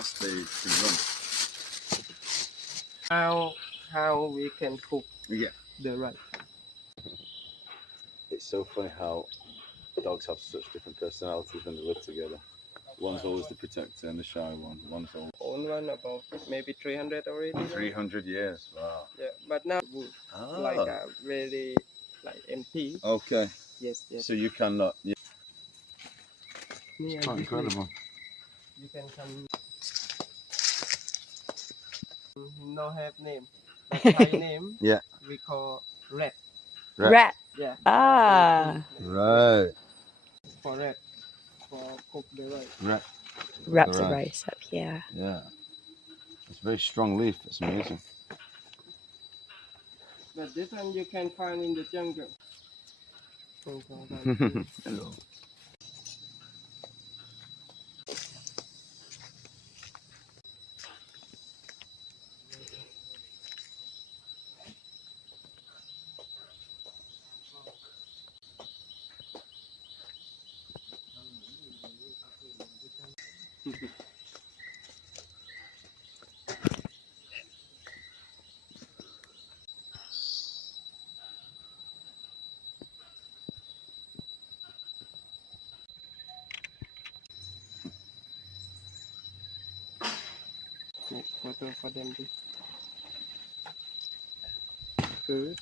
fast they run. How we can cook Yeah. the rice. It's so funny how dogs have such different personalities when they live together. One's always the protector and the shy one. One's always... Own one about maybe 300 already. 300 years. Wow. Yeah, but now like very like empty. Okay. Yes. So you cannot. Yeah. It's quite incredible. You can come. No have name, but Thai name. Yeah. We call rat. Rat. Yeah. Ah. Right. For rat. For cook the rice. Right. Wrap the rice up here. Yeah. It's a very strong leaf. It's amazing. But this one you can find in the jungle. Hello. Make photo for them. Good.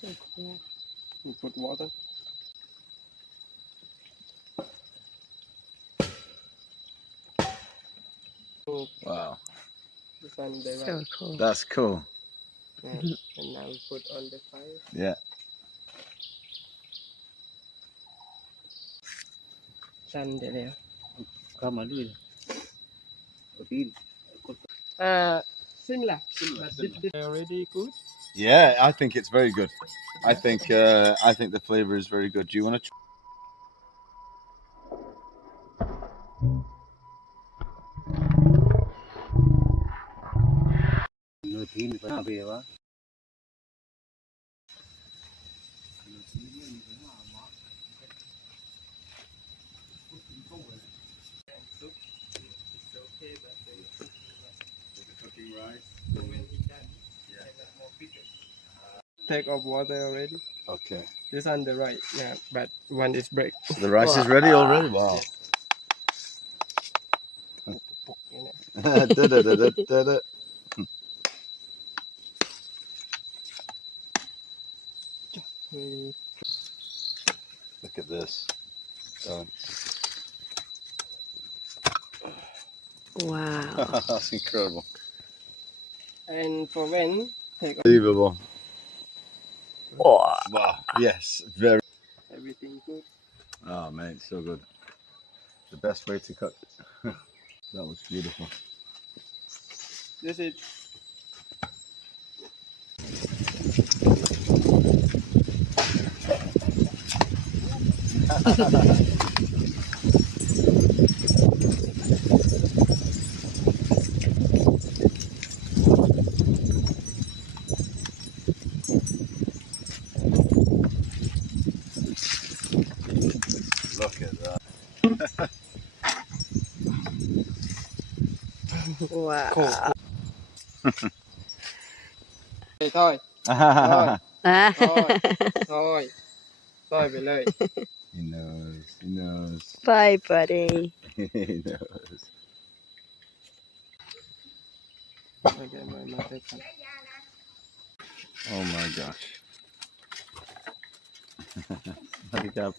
So cool. You put water. Wow. This one the So rice. cool. That's cool. Yeah. And now we put on the fire. Yeah. Done there. Similar. But this already good. Yeah, I think it's very good. I think the flavor is very good. Do you want to? It's okay, but The cooking rice. so when he done, more bigger. Take off water already. Okay. This on the right, yeah, but one is break. So the rice is ready already. Wow. Da-da-da-da-da-da. Look at this. Wow. That's incredible. And for when take off Unbelievable. Oh. Wow. Yes. Very. everything good. Oh, mate, so good. The best way to cook. That was beautiful. This is Look at that. Wow. Thôi thôi Ah. thôi thôi về lời. He knows. He knows. Bye, buddy. He knows. Okay, my take. Oh my gosh. Look at that.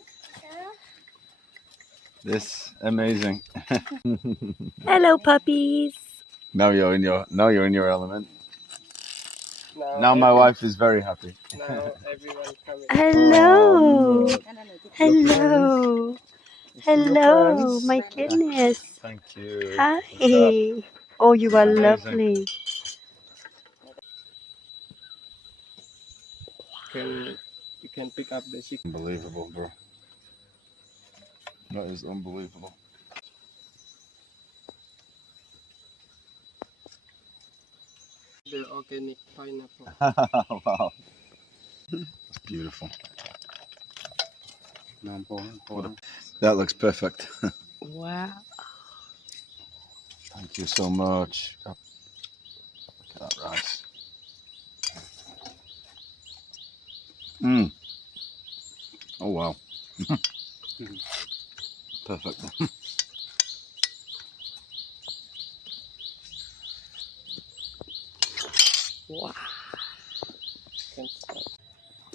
This amazing. Hello, puppies. Now you're in your element. Now my every- wife is very happy. Now everyone coming. Hello. Oh, Hello. Hello. My goodness. thank you. Hi. Oh, you are Amazing. lovely. You can pick up the chicken. Unbelievable, bro. That is unbelievable. The organic pineapple. Wow. That's beautiful. That looks perfect. Wow. Thank you so much. Look at that rice. Mm. Oh wow. Perfect. Wow.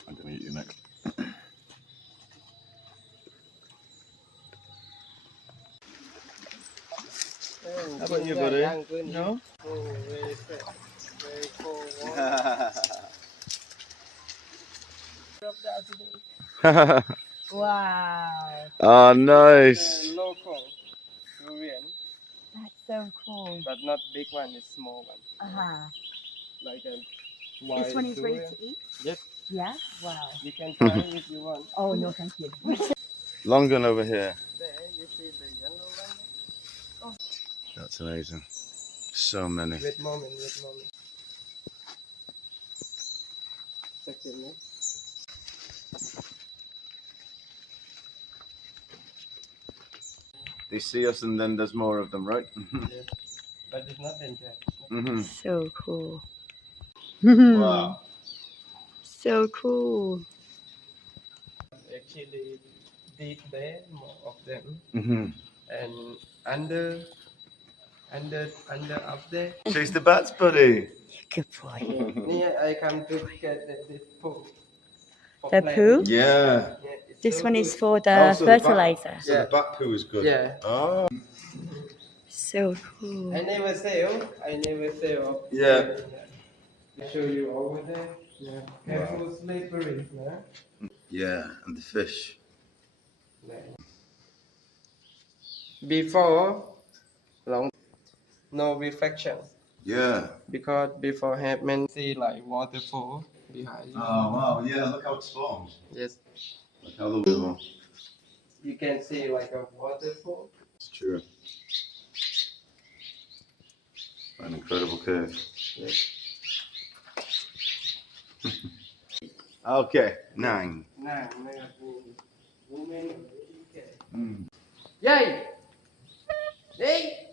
I'm gonna eat you next. How about you, buddy? No? Oh, very cold water. Wow. Oh, The nice. local durian, That's so cool. but not big one, it's small one. Uh-huh. Like a This wild one is ready durian. to eat? Yes, Yeah? Wow. you can try if you want. Oh, no, thank you. Long gun over here. There, you see the yellow one? That's amazing. So many. Wait moment, wait moment. Second, eh? They see us and then there's more of them, right? Yes, but it's not dangerous. Mm-hmm. So cool. Wow. So cool. Actually, deep there, more of them, Mm-hmm. and under up there. Chase the bats, buddy. Good boy. Yeah, I come to get this poo. For The plant. poo? Yeah. Yeah, it's This so one good. is for the Oh, so the bat- fertilizer. So the bat poo is good. Yeah. Oh. So cool. I never sell. I never sell. Yeah. I show you over there. Yeah. Careful, slippery. Yeah. Yeah, and the fish. Before, long, no reflection. Yeah. Because before have many see like waterfall behind you. Oh wow, yeah, look how it's formed. Yes. Look how the You can see like a waterfall. It's true. An incredible cave. Yes. Okay, 9. Now, women. Mm. Yay! Yay!